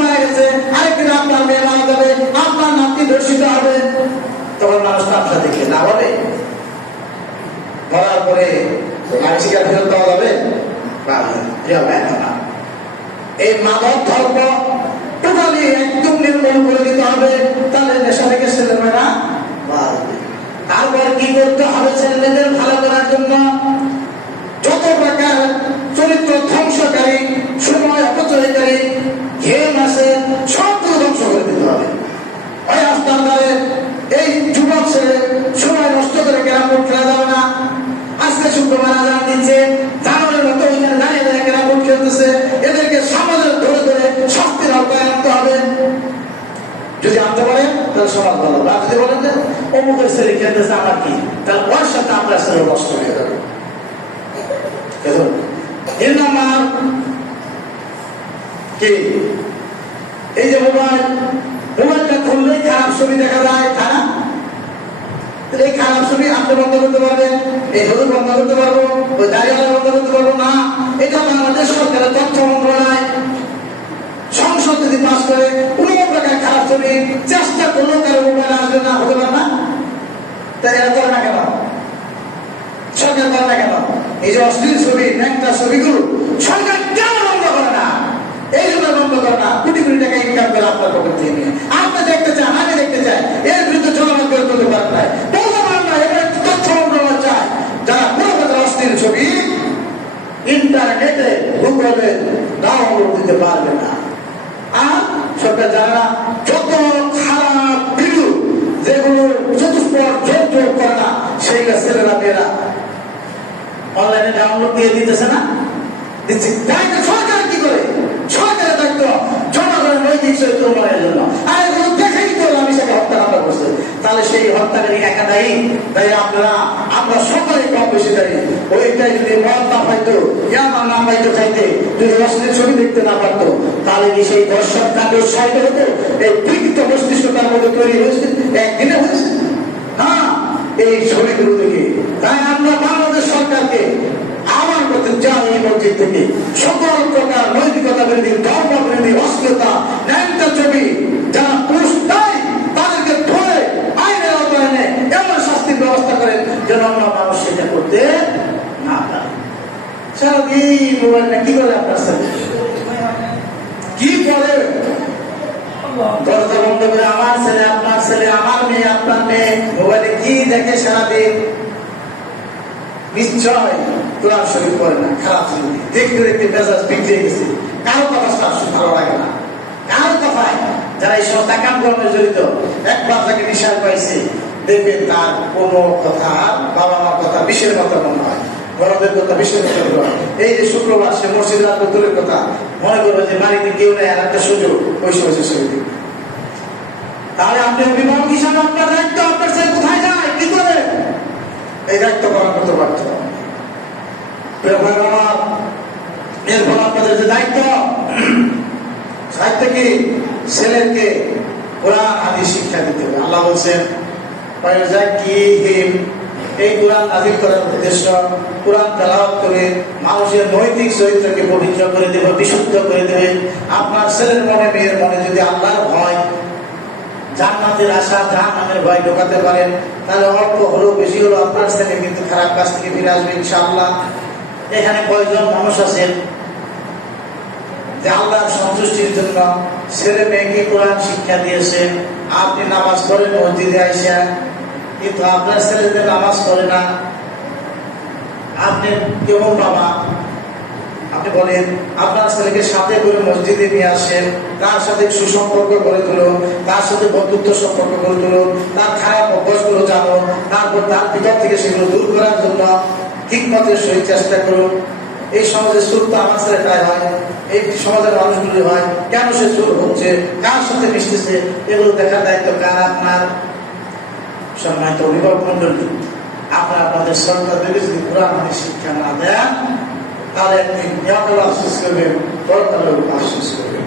মারা গেছে, আরেকদিন আপনার মেয়ে মারা যাবে, আপনার নাতি দর্শিত হবে, তখন মানুষ তামসা দেখে না বলে? বলার পরে মানুষকে ফেরত দেওয়া যাবে? এই মাদক ধর্ম টোটালি একদম নির্মূল করে দিতে হবে, তাহলে নেশা থেকে ছেলেমেয়েরা বাড়বে। তারপর কি করতে হবে? ছেলেমেয়েদের ভালো করার জন্য যত প্রকার চরিত্র ধ্বংসকারী, সময় অপচয়কারী গেম আছে সবগুলো ধ্বংস করে দিতে হবে। ওই আস্তান্দারে এই যুবক ছেলে সময় নষ্ট করে ক্যারাম বোর্ড খেলা যাবে না। আজকে শুক্রবার আজান দিচ্ছে, জানোয়ারের মতো ওইখানে দাঁড়িয়ে দাঁড়িয়ে ক্যারাম বোর্ড খেলতেছে, এদেরকে সমাজের ধরে ধরে শাস্তির আওতায় আনতে হবে। যদি আনতে পারেন তাহলে সমাজ ভালো। আর যদি বলেন যে অমুকের ছেলে খেলতেছে আমার কি, তাহলে ওর সাথে আপনার ছেলে নষ্ট হয়ে যাবে। এর নাম্বার কি? এই যে মোবাইলটা খুললেই খারাপ ছবি দেখা যায়, খারাপ। এই খারাপ ছবি আপনি বন্ধ করতে পারবেন, এই হুজুর বন্ধ করতে পারবো, ওই দাঁড়িয়ে বন্ধ করতে পারবো না। এটা বাংলাদেশ সরকারের তথ্য মন্ত্রণালয় সংসদ যদি পাস করে কোনো প্রকার খারাপ ছবি চেষ্টা করলেও কারো মোবাইলে আসবে না, হতে পারে না। তাই এরা করে না কেন? সরকার করে না কেন? এই যে অশ্লীল ছবি, ন্যাংটা ছবিগুলো সরকার কেন বন্ধ করে না? এই জন্য বন্ধ করে না, কোটি কোটি টাকা ইনকাম করে আপনার পকেট থেকে নিয়ে। আপনি দেখতে চান, আমি দেখতে চাই, এর বিরুদ্ধে জনমত করে তুলতে পারেন নাই, বলতে পারেন না। এবার তথ্য মন্ত্রণালয় চায় যারা কোনো কথা অশ্লীল ছবি ইন্টারনেটে গুগলে ডাউনলোড দিতে পারবে না। আর সরকার যারা যত খারাপ ভিডিও যেগুলো চতুষ্পদ জোর করে না, সেইগুলো ছেলেরা মেয়েরা অনলাইনে ডাউনলোড দিয়ে দিতেছে না, দিচ্ছে। সরকার কি করে? সরকারের দায়িত্ব জনগণের নৈতিক চরিত্র উন্নয়নের জন্য। আর এগুলো দেখেই তো আমি সেটা হত্যাকাণ্ড করছে, তাহলে সেই হত্যাকারী একা দায়ী? তাই আপনারা আমরা সকলে কম বেশি দায়ী। ওইটাই যদি মদ না পাইতো, ইয়ামা না পাইতো খাইতে, যদি অশ্লীল ছবি দেখতে না পারতো, তাহলে কি সেই দর্শক কাণ্ড উৎসাহিত হতো? এই বিকৃত মস্তিষ্ক তার মধ্যে তৈরি হয়েছে, একদিনে হয়েছে না এই ছবিগুলো দেখে। তাই আমরা বাংলাদেশ সরকারকে আহ্বান করতে চাই এই মসজিদ থেকে, সকল প্রকার নৈতিকতা বিরোধী, ধর্ম বিরোধী, অশ্লীলতা, ন্যাংটা ছবি যারা পোস্ট দেয় তাদেরকে ধরে আইনের আওতায় এনে এমন শাস্তির ব্যবস্থা করেন যেন আমরা মানুষ সেটা করতে না পারে। সারাদিন মোবাইল না কি করে আপনার সাথে কি করে? দরজা বন্ধ করে আমার ছেলে, আপনার ছেলে, আমার মেয়ে, আপনার মেয়ে মোবাইলে কি দেখে সারাদিন? নিশ্চয় কোরআন শরীফ পড়ে না, খারাপ ছবি দেখতে দেখতে মেজাজ বিগড়ে গেছে। কারো কথা ভালো লাগে না, কারো কথায় যারা এই সমস্ত কাম কর্মে জড়িত, একবার তাকে নিশার পাইছে, দেখবেন তার কোনো কথা বাবা মার কথা বিষের কথা মনে হয়, বড়দের কথা বিষের কথা মনে হয়। এই যে শুক্রবার সে মসজিদ রাখবে দূরের কথা, মনে করবে যে বাড়িতে কেউ নেই, আর একটা সুযোগ ওই সময় ছবি দিবে। তাহলে আপনি অভিভাবক হিসাবে আপনার দায়িত্ব, আপনার ছেলে কোথায় যায়, কি করে, এই দায়িত্ব পালন করতে পারত। এরপর আপনাদের যে দায়িত্ব কি? ছেলেকে কোরআন হাদিস শিক্ষা দিতে হবে। আল্লাহ বলছেন এই কোরআন নাযিল করার উদ্দেশ্য কোরআন তেলাওয়াত করে মানুষের নৈতিক চরিত্রকে পবিত্র করে দেবে, বিশুদ্ধ করে দেবে। আপনার ছেলের মনে, মেয়ের মনে যদি আল্লাহর ভয়, জান্নাতের আশা, জাহান্নামের ভয় ঢোকাতে পারেন, তাহলে অল্প হলো বেশি হলো আপনার ছেলে কিন্তু খারাপ কাজ থেকে ফিরে আসবে ইনশাআল্লাহ। এখানে কয়জন মানুষ আছেন যে আল্লাহর সন্তুষ্টির জন্য ছেলে মেয়েকে কোরআন শিক্ষা দিয়েছেন? আপনি নামাজ পড়েন মসজিদে আইসা, কিন্তু আপনার ছেলেদের নামাজ পড়ে না। আপনি কেমন বাবা? আপনি বলেন আপনার ছেলেকে সাথে করে মসজিদে নিয়ে আসেন, তার সাথে সুসম্পর্ক গড়ে তুলুন, তার সাথে বন্ধুত্ব সম্পর্ক গড়ে তুলুন, তার খারাপ অভ্যাসগুলো জানুন, তারপর তার ভিতর থেকে সেগুলো দূর করার জন্য হিকমতের সহিত চেষ্টা করুন। এই সমাজে চুল তো আমার ছেলেটাই হয়, এই সমাজের মানুষগুলি হয়, কেন সে চুল হচ্ছে, কার সাথে মিশতেছে, এগুলো দেখার দায়িত্ব কার? আপনার। সম্মানিত অভিভাবক মন্ডলী, আপনারা আপনাদের সন্তানদেরকে যদি কোরআন হাদিস শিক্ষা না দেন, তাহলে আপনি আফসোস করবেন, পরকালেও আফসোস করবেন।